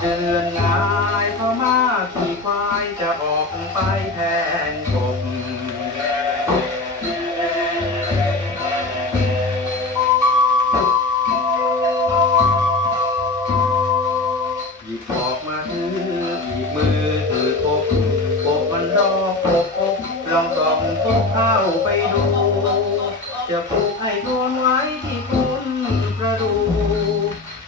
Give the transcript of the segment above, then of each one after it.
เดินลายพม่าขี่ควายจะออกไปแทนกบหยิบออกมาถืออีกมือถือกบกมันรอกบกลองส่องกบเข้าไปดู จะผูกให้โทนไว้ที่คุณกระดู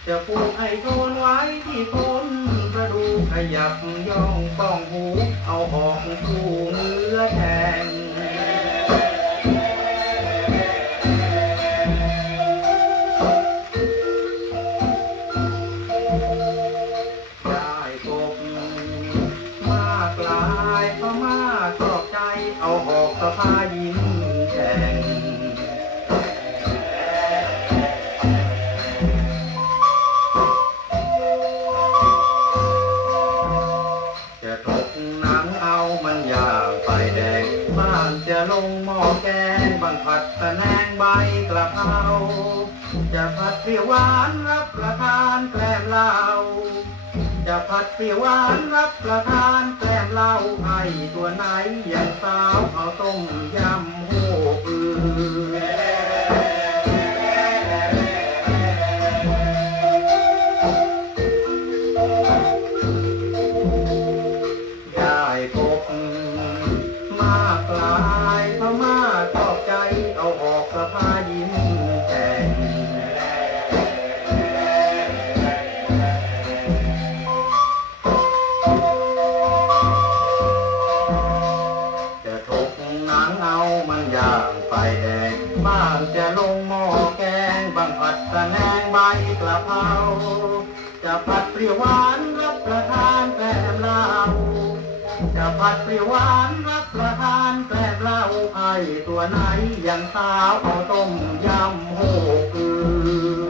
จะปลูกไอ้โทนไว้ที่ต้นประดูขยับย่องป้องหู เอาออกคู่เนื้อแทงได้กบมากลายเพราะมากชอบใจเอาหอกสะพายยิ้ม หนังเอามันยางไปแดงบ้านจะลงหม้อแกงบางผัดตะแนงใบกระเพราจะผัดเปรี้ยวหวานรับประทานแกล้มเหล้าจะผัดเปรี้ยวหวานรับประทานแกล้มเหล้าให้ตัวไหนอย่างสาวเอาต้มยา เอาออกสะพายิ้มแฉ่งจะถกหนังเอามันอย่างไฟแดงบ้างจะลงหม้อแกงบางผัดตะแนงใบกระเพราจะผัดเปรี้ยวหวาน จะผัดเปรี้วหวานรับประทานแกล้มเหล้าไอ้ตัวไหนอย่างสาวเอาต้มยำโหกือ